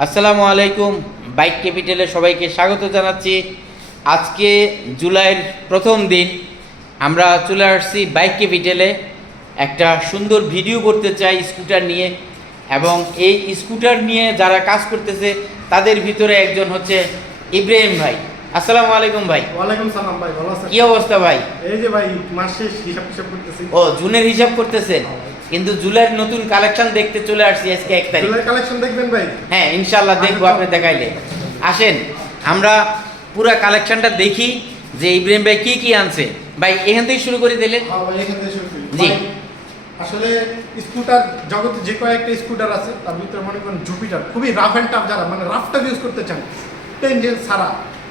আসসালামু আলাইকুম। বাইক ক্যাপিটালে সবাইকে স্বাগত জানাচ্ছি। আজকে জুলাইয়ের প্রথম দিন, আমরা চলে আসছি বাইক ক্যাপিটালে। একটা সুন্দর ভিডিও করতে চাই স্কুটার নিয়ে, এবং এই স্কুটার নিয়ে যারা কাজ করতেছে তাদের ভিতরে একজন হচ্ছে ইব্রাহিম ভাই। আসসালামু আলাইকুম ভাই। ওয়ালাইকুম সালাম ভাই, ভালো আছেন? কি অবস্থা ভাই? এই যে ভাই মাস শেষ হিসাব করতেছি। ও, জুনের হিসাব করতেছেন, কিন্তু জুলাইয়ের নতুন কালেকশন দেখতে চলে আসছি আজকে 1 তারিখ। জুলাই কালেকশন দেখবেন ভাই? হ্যাঁ, ইনশাল্লাহ দেখবো, আপনি দেখাইলে। আসেন আমরা পুরা কালেকশনটা দেখি যে ইব্রাহিম ভাই কি কি আনছে। ভাই এখান থেকে শুরু করে দিলে। হ্যাঁ ভাই, এখান থেকে শুরু করি। জি। ভাই, আসলে স্কুটার জগতে যে কয়েকটা স্কুটার আছে তার ভিতরে মনে করেন জুপিটার খুবই রাফ অ্যান্ড টাফ, যারা মানে রাফ টাফ ইউজ করতে চান, টেনজেন ছাড়া,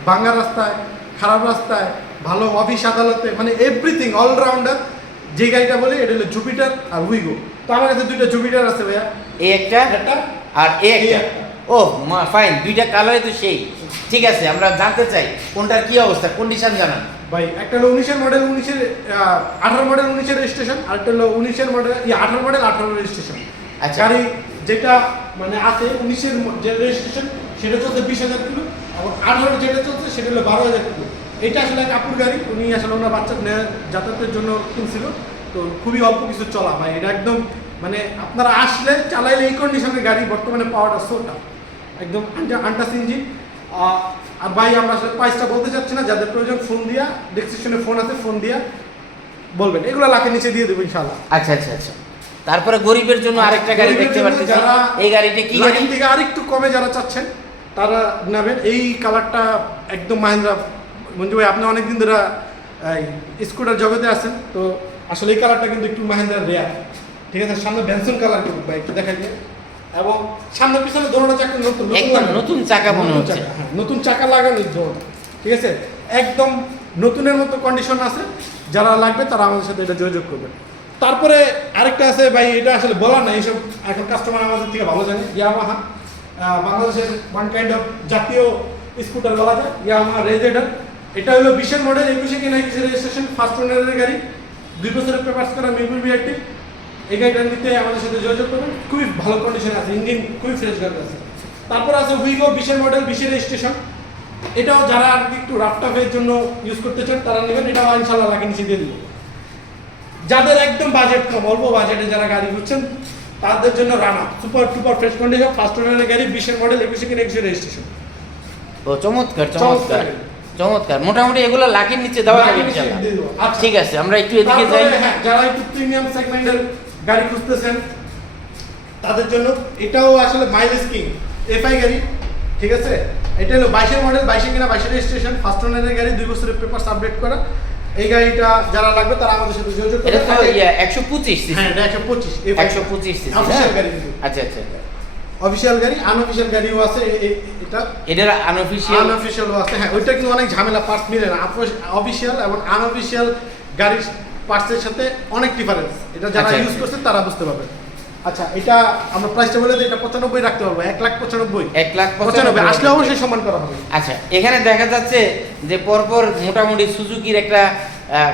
ভাঙা রাস্তায়, খারাপ রাস্তায়, ভালো অফিস আদালতে, মানে এভরিথিং অলরাউন্ডার যে গাড়িটা বলি এটা হলো জুপিটার আর উইগো। তো আমার কাছে দুইটা জুপিটার আছে ভাইয়া, এই একটা একটা আর এই একটা। একটা। ও ফাইন, দুইটা কালোই তো সেই। ঠিক আছে, আমরা জানতে চাই কোনটার কি অবস্থা, কন্ডিশন জানান ভাই। একটা হলো 19-এর মডেল, 18 মডেল 19-এর রেজিস্ট্রেশন, আর একটা হলো 19-এর মডেল 18 মডেল 18 রেজিস্ট্রেশন। আচ্ছা। গাড়ি যেটা মানে আছে 19-এর যে রেজিস্ট্রেশন সেটা চলছে 20,000 কিলো, এবং 18 যেটা চলছে সেটা হলো 12,000 কিলো। এটা আসলে কাপুর গাড়ি, উনি আসলে ওনার বাচ্চা যাতায়াতের জন্য কিনছিল, তো খুবই অল্প কিছু চলা ভাই। এটা একদম মানে আপনারা আসলে চালাইলে এই কন্ডিশনের গাড়ি বর্তমানে পাওয়াটা সোটা একদম আনটাস ইঞ্জিন। আর ভাই আমরা আসলে প্রাইসটা বলতে চাচ্ছি না, যাদের প্রয়োজন ফোন দিয়া, ডেসক্রিপশনে ফোন আছে, ফোন দিয়া বলবেন, এগুলো লাখের নিচে দিয়ে দেবো ইনশাআল্লাহ। আচ্ছা আচ্ছা আচ্ছা। তারপরে গরিবের জন্য আরেকটা গাড়ি দেখতে পাচ্ছি। এই গাড়িটা কি গাড়ি? থেকে আরেকটু কমে যারা চাচ্ছেন তারা নেবেন এই কালারটা, একদম মাহিন্দ্রা। মঞ্জু ভাই, আপনি অনেকদিন ধরে স্কুটার জগতে আছেন, তো আসলে এই কালারটা কিন্তু একটু মাহিন্দ্রা রেয়ার। ঠিক আছে, সামনে ভ্যানসন কালার কিন্তু ভাই একটু দেখাই দিয়ে, এবং সামনে পিছনে দোনোটা চাকা নতুন একদম নতুন চাকা মনে হচ্ছে। হ্যাঁ, নতুন চাকা লাগানো দোনোটা। ঠিক আছে, একদম নতুনের মতো কন্ডিশন আছে। যারা লাগবে তারা আমাদের সাথে এটা যোগাযোগ করবেন। তারপরে আরেকটা আছে ভাই, এটা আসলে বলার নাই, এইসব এখন কাস্টমার আমাদের থেকে ভালো জানে। ইয়ামাহা, বাংলাদেশের ওয়ান কাইন্ড অফ জাতীয় স্কুটার বলা যায়, ইয়ামাহা রেজেডার। এটা হলো 20-এর মডেল, 21-এ কিনা রেজিস্ট্রেশন, ফার্স্ট ওনারের গাড়ি, 2 বছরের পেপারস করা, মিরপুর বিআরটি। এই গাড়িটার নিতে আমাদের সাথে যোগাযোগ করবেন, খুবই ভালো কন্ডিশনে আছে, ইঞ্জিন খুবই ফ্রেশ গাড়ি আছে। তারপর আছে উইগো, 20-এর মডেল, 20-এর রেজিস্ট্রেশন। এটাও যারা আর কি একটু রাফটাফের জন্য ইউজ করতে চান তারা নেবেন, এটাও ইনশাল্লাহ লাগে নিচে দিয়ে দিব। যাদের একদম বাজেট কম, অল্প বাজেটে যারা গাড়ি করছেন তাদের জন্য Rana super টুপার fresh condition, first ওনারের গাড়ি, 20-এর মডেল, 21-এ কিনা 21-এর রেজিস্ট্রেশন। ও চমৎকার চমৎকার চমৎকার। মোটামুটি এগুলো লাখের নিচে দেওয়া যাবে ইনশাআল্লাহ। আচ্ছা, ঠিক আছে, আমরা একটু এদিকে যাই। হ্যাঁ, যারা একটু প্রিমিয়াম সেগমেন্টের গাড়ি খুঁজতেছেন তাদের জন্য এটাও আসলে মাইলেজ কিং এফআই গাড়ি। ঠিক আছে, এটা হলো 22-এর মডেল, 22-এ কিনা 22-এর রেজিস্ট্রেশন, ফার্স্ট ওনারের গাড়ি, 2 বছরের পেপারস আপডেট করা। এই গাড়িটা যারা লাগবে তারা আমাদের সাথে যোগাযোগ করবে। এটা তো 125 সিসি। হ্যাঁ, এটা 125 125 সিসি অফিশিয়াল গাড়ি কিন্তু। আচ্ছা আচ্ছা। অফিশিয়াল গাড়ি, আনঅফিশিয়াল গাড়িও আছে। এটা এটার আনঅফিশিয়াল আনঅফিশিয়ালও আছে। হ্যাঁ, ওইটা কিন্তু অনেক ঝামেলা, পার্টস মিলে না। অফিশিয়াল এবং আনঅফিশিয়াল গাড়ির পার্টসের সাথে অনেক ডিফারেন্স, এটা যারা আচ্ছা, ইউজ আচ্ছা। করছে তারা বুঝতে পারবে। আচ্ছা, এটা আমরা প্রাইসটা বলে দিই, এটা 95 রাখতে পারবো, 1,95,000। 1,95,000 আসলে অবশ্যই সম্মান করা হবে। আচ্ছা, এখানে দেখা যাচ্ছে যে পরপর মোটামুটি সুজুকির একটা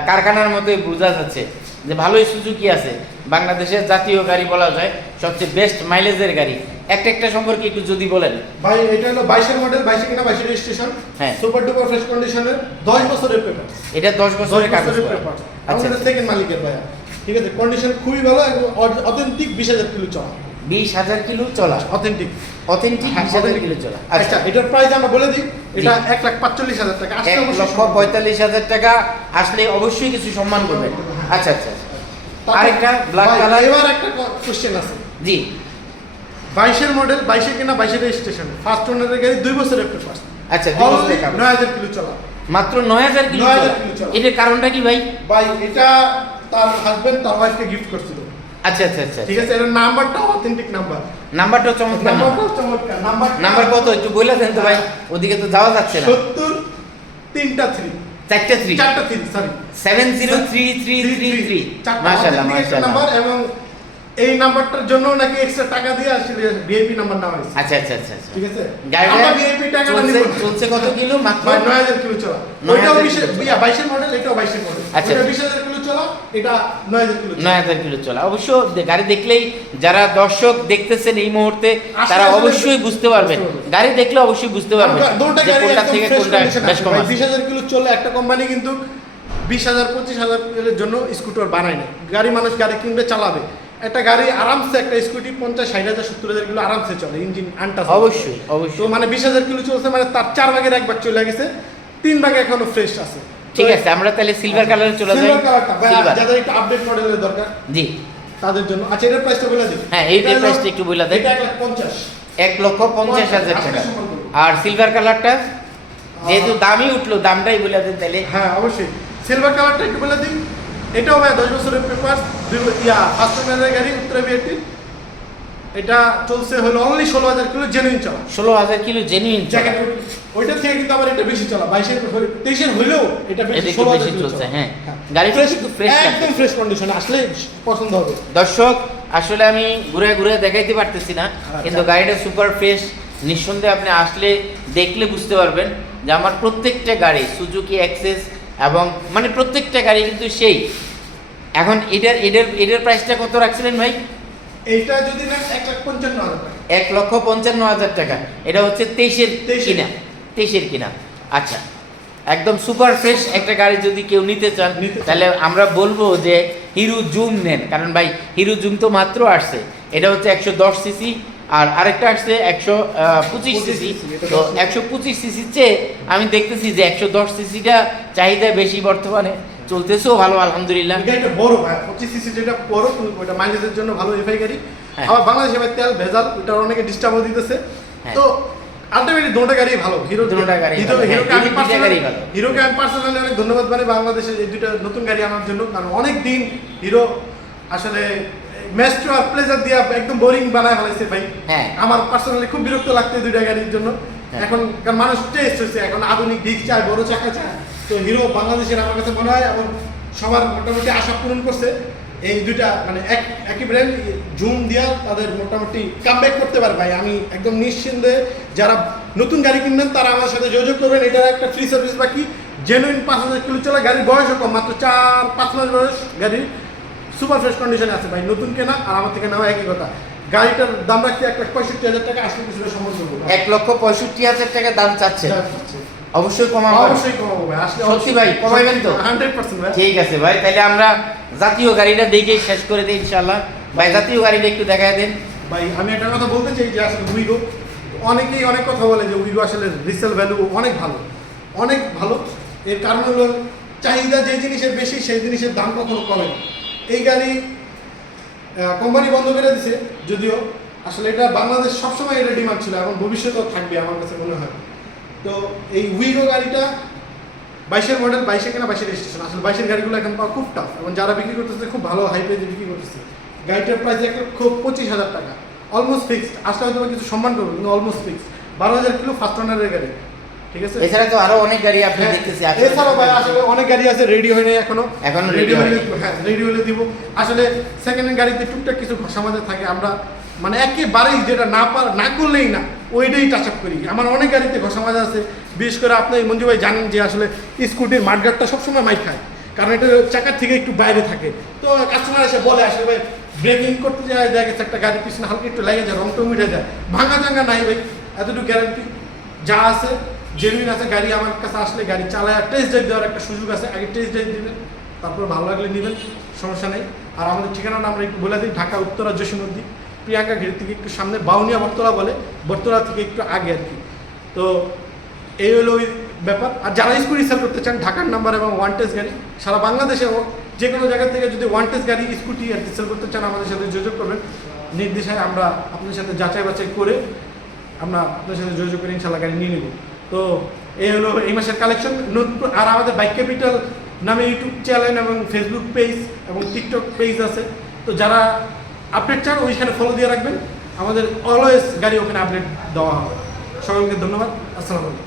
কারখানার মতোই বোঝা যাচ্ছে যে ভালোই সুজুকি আছে। বাংলাদেশের জাতীয় গাড়ি বলা যায়, সবচেয়ে বেস্ট মাইলেজের গাড়ি। একটা সম্পর্কে একটু যদি বলেন। ভাই, এটা হলো 22-এর মডেল, 22-এ কিনা 22-এর রেজিস্ট্রেশন, হ্যাঁ, সুপার ডুপার ফ্রেশ কন্ডিশনের, 10 বছরের পেপার। এটা 10 বছরের কাগজ। পেপার, আচ্ছা, আমাদের সেকেন্ড মালিকের ভাইয়া। ঠিক আছে, কন্ডিশন খুবই ভালো এবং অথেন্টিক 20,000 কিলো চলা। 20,000 কিলো চলা, অথেন্টিক। 20,000 কিলো চলা। আচ্ছা, এটার প্রাইস আমরা বলে দিই, এটা 1,45,000 টাকা। আসলে অবশ্যই 1,45,000 টাকা আসলে অবশ্যই কিছু সম্মান করবেন। আচ্ছা আচ্ছা। আরেকটা ব্ল্যাক ভাই, কালার। এবার একটা কোশ্চেন আছে। জি। 22-এর মডেল, 22-এ কিনা 22-এর রেজিস্ট্রেশন, ফার্স্ট ওনারের গাড়ি, 2 বছরের পেপার। আচ্ছা, 2 বছরের কাগজ। 9,000 কিলো চলা। মাত্র 9,000 কিলো। 9,000 কিলো চলা। এটার কারণটা কি ভাই? ভাই, এটা তার হাজবেন্ড তার ওয়াইফকে গিফট করছিল। আচ্ছা আচ্ছা আচ্ছা। ঠিক আছে, এর নাম্বারটা অথেন্টিক নাম্বার। নাম্বারটা চমৎকার। নাম্বারটা চমৎকার। নাম্বার কত একটু বলে দেন তো ভাই, ওদিকে তো যাওয়া যাচ্ছে না। 70 3টা 3 চারটা 3 4টা 3 সরি 703333। চারটা মাশাআল্লাহ authentic একটা নাম্বার, মাশাআল্লাহ। এবং এই নাম্বারটার জন্য নাকি এক্সট্রা টাকা দিয়ে আসলে ভিআইপি নাম্বার নেওয়া হয়েছে। আচ্ছা আচ্ছা আচ্ছা আচ্ছা। ঠিক আছে, গাড়িটা আমরা ভিআইপি টাকাটা নিব না। চলছে কত কিলো? মাত্র 9,000 কিলো চলা। 9,000 ওইটাও কিলো চলা। 22-এর মডেল, এটাও 22-এর মডেল। আচ্ছা। ওটা 20,000 কিলো চলা, এটা 9000 কিলো চলা। 9000 কিলো চলা। অবশ্য গাড়ি দেখলেই যারা দর্শক দেখতেছেন এই মুহূর্তে তারা আসলে অবশ্যই বুঝতে পারবেন, গাড়ি দেখলে অবশ্যই বুঝতে পারবেন দুটো যে গাড়ি কোনটা একদম থেকে fresh কোনটা condition বেশ আছে কম ভাই। আছে। 20000 কিলো চলে একটা কোম্পানি কিন্তু 20000 25000 এর জন্য স্কুটার বানায় না। মানুষ গাড়ি কিনবে, চালাবে। একটা গাড়ি আরামসে, একটা স্কুটি 50 60000 70000 কিলো আরামসে চলে, ইঞ্জিন আনটাচ। অবশ্যই তো অবশ্যই। মানে 20000 কিলো চলছে, মানে তার 4 ভাগের 1 ভাগ চলে গেছে, 3 ভাগ এখনো ফ্রেশ আছে। ঠিক আছে, আমরা তাহলে সিলভার কালারে চলে যাই। সিলভার কালারটা ভাই, সিলভার, যাদের একটু আপডেট মডেলের দরকার জি তাদের জন্য। আচ্ছা, এটার প্রাইসটা বলে দিই। হ্যাঁ, এইটার প্রাইসটা একটু বলে দেন। এটা 1,50,000। 1,50,000 টাকা। আর সিলভার কালারটা যেহেতু দামই উঠলো, দামটাই বলে দেন তাহলে। হ্যাঁ অবশ্যই, সিলভার কালারটা একটু বলে দিই। এটাও ভাই 10 বছরের পেপার, ফার্স্ট ওনারের গাড়ি, উত্তরা বিআরটি। এটা চলছে হলো অনলি 16000 কিলো জেনুইন চলা। 16000 কিলো জেনুইন জ্যাকেট ওইটা থেকে কিন্তু আবার এটা বেশি চলা, 22-23 হইলেও এটা এটা বেশি, একটু 16000 বেশি কিলো চলছে। চলা। হ্যাঁ, হ্যাঁ। গাড়ি Fresh, কিন্তু ফ্রেশ একদম ফ্রেশ কন্ডিশনে, আসলে পছন্দ হবে। দর্শক আসলে আমি ঘুরে ঘুরে দেখাইতে পারতেছি না, কিন্তু গাড়িটা সুপার ফ্রেশ। নিঃসন্দেহে আপনি আসলে দেখলে বুঝতে পারবেন যে আমার প্রত্যেকটা গাড়ি সুজুকি অ্যাক্সেস, এবং মানে প্রত্যেকটা গাড়ি কিন্তু সেই। এখন এটার প্রাইসটা কত রাখছিলেন ভাই? এইটা যদি না 1,55,000 টাকা। 1,55,000 টাকা। এটা হচ্ছে 23-এর কিনা, 23-এর কিনা। আচ্ছা, একদম সুপার ফ্রেশ একটা গাড়ি যদি কেউ নিতে চান তাহলে আমরা বলবো যে হিরো জুম নেন, কারণ ভাই হিরো জুম তো মাত্র আসছে, এটা হচ্ছে 110 সিসি, আর আরেকটা আসছে 125 সিসি। তো 125 সিসির চেয়ে আমি দেখতেছি যে 110 সিসিটা চাহিদা বেশি বর্তমানে, চলতেছেও ভালো আলহামদুলিল্লাহ। এটা বড় ভাই, 25 সিসি যেটা বড়, কিন্তু ওটা মাইলেজের জন্য ভালো এফআই গাড়ি। হ্যাঁ। আবার বাংলাদেশে ভাই তেল ভেজাল, ওটা অনেকে ডিস্টার্বও দিতেছে। হ্যাঁ। তো আলটিমেটলি দুটো গাড়ি ভালো, দুটো গাড়ি ভালো, হ্যাঁ, দুইটা গাড়ি ভালো। হিরোকে আমি পার্সোনালি অনেক ধন্যবাদ মানে বাংলাদেশে এই দুইটা নতুন গাড়ি আনার জন্য, কারণ অনেক দিন হিরো আসলে ম্যাস্ট্রো আর প্লেজার দিয়ে একদম বোরিং বানায় ফেলাইছে ভাই। হ্যাঁ। আমার পার্সোনালি খুব বিরক্ত লাগতো এই দুইটা গাড়ির জন্য। হ্যাঁ। এখন কারণ মানুষ টেস্ট হচ্ছে, এখন আধুনিক দিক চায়, বড় চাকা চায়। তো হিরো বাংলাদেশের আমার কাছে মনে হয় এবং সবার মোটামুটি আশা পূরণ করছে। এই দুইটা মানে একই ব্র্যান্ড, জুম দিয়া তাদের মোটামুটি কামব্যাক করতে পারে ভাই। আমি একদম নিশ্চিন্তে, যারা নতুন গাড়ি কিনবেন তারা আমার সাথে যোগাযোগ করবেন। এটার একটা ফ্রি সার্ভিস বাকি, জেনুইন 5000 কিলো চলা, গাড়ির বয়সও কম, মাত্র 4-5 মাস বয়স, গাড়ির সুপার ফ্রেশ কন্ডিশনে আছে ভাই। নতুন কেনা আর আমার থেকে নেওয়া একই কথা। গাড়িটার দাম রাখছি 1,65,000 টাকা, আসলে কিছুটা সম্মান করবো। 1,65,000 টাকা দাম চাচ্ছে, অবশ্যই কমাবো। অবশ্যই কমাবো ভাই, আসলে সত্যি ভাই, কমাইবেন তো? 100% ভাই। ঠিক আছে ভাই, তাহলে আমরা জাতীয় গাড়িটা দেখেই শেষ করে দিই ইনশাআল্লাহ। ভাই জাতীয় গাড়িটা একটু দেখায় দেন। ভাই আমি একটা কথা বলতে চাই যে আসলে উইগো, অনেকেই অনেক কথা বলে যে উইগো আসলে রিসেল ভ্যালু অনেক ভালো, অনেক ভালো। এর কারণ হলো চাহিদা যে জিনিসের বেশি সেই জিনিসের দাম কখনো কমে না। এই গাড়ি কোম্পানি বন্ধ করে দিছে যদিও, আসলে এটা বাংলাদেশ সবসময় এটা ডিমান্ড ছিল এবং ভবিষ্যতেও থাকবে আমার কাছে মনে হয়। তো এই উইগো গাড়িটা 22-এর মডেল, 22-এ কেনা, 22-এর রেজিস্ট্রেশন। আসলে 22-এর গাড়িগুলো এখন পাওয়া খুব টাফ, এবং যারা বিক্রি করতেছে খুব ভালো হাই প্রাইসে বিক্রি করতেছে। গাড়িটার প্রাইস 1,25,000 টাকা, অলমোস্ট ফিক্সড। আসলে হয়তো কিছু সম্মান করবো, কিন্তু অলমোস্ট ফিক্সড। 12,000 কিলো ফার্স্ট ওনারের গাড়ি, ঠিক আছে। এছাড়া তো আরো অনেক গাড়ি আপনি দেখতেছি আছে। এছাড়াও ভাই আসলে অনেক গাড়ি আছে, রেডি হয়নি এখনো ready হয়নি। হ্যাঁ, রেডি হলে দিব। আসলে সেকেন্ড হ্যান্ড গাড়িতে টুকটাক কিছু সমাজে থাকে, আমরা মানে একেবারেই যেটা না করলেই না ওইটাই টাচ আপ করি। আমার অনেক গাড়িতে ঘষা মাজা আছে, বিশেষ করে আপনি মঞ্জু ভাই জানেন যে আসলে স্কুটির মাঠগাটটা সবসময় মাইক খায়, কারণ এটা চাকার থেকে একটু বাইরে থাকে। তো কাস্টমার এসে বলে আসলে ভাই ব্রেকিং করতে যায়, দেখা গেছে একটা গাড়ির পিছনে হালকা একটু লেগে যায়, রং টং উঠে যায়, ভাঙা চাঙ্গা নাই ভাই, এতটুকু গ্যারান্টি যা আছে জেনুইন আছে। গাড়ি আমার কাছে আসলে গাড়ি চালায় টেস্ট ড্রাইভ দেওয়ার একটা সুযোগ আছে, আগে টেস্ট ড্রাইভ দিবেন, তারপর ভালো লাগলে নেবেন, সমস্যা নেই। আর আমাদের ঠিকানাটা আমরা একটু বলে দিই, ঢাকা উত্তরা জসীমদ্দি প্রিয়াঙ্কা ঘেরি থেকে একটু সামনে, বাউনিয়া বটতলা বলে, বটতলা থেকে একটু আগে আর কি। তো এই হলো ওই ব্যাপার। আর যারা স্কুটি সেল করতে চান, ঢাকার নাম্বার এবং ওয়ান টেস্ট গাড়ি সারা বাংলাদেশে যে কোনো জায়গা থেকে যদি ওয়ান টেস্ট গাড়ি স্কুটি আর কি সেল করতে চান, আমাদের সাথে যোগাযোগ করবেন। নির্দেশায় আমরা আপনাদের সাথে যাচাই বাছাই করে আমরা আপনাদের সাথে যোগাযোগ করে ইনশাল্লাহ গাড়ি নিয়ে নেব। তো এই হলো এই মাসের কালেকশন। আর আমাদের বাইক ক্যাপিটাল নামে ইউটিউব চ্যানেল এবং ফেসবুক পেজ এবং টিকটক পেজ আছে। তো যারা আপডেট চান ওইখানে ফলো দিয়ে রাখবেন, আমাদের অলওয়েজ গাড়ি ওখানে আপডেট দেওয়া হবে। সবাইকে ধন্যবাদ, আসসালামু আলাইকুম।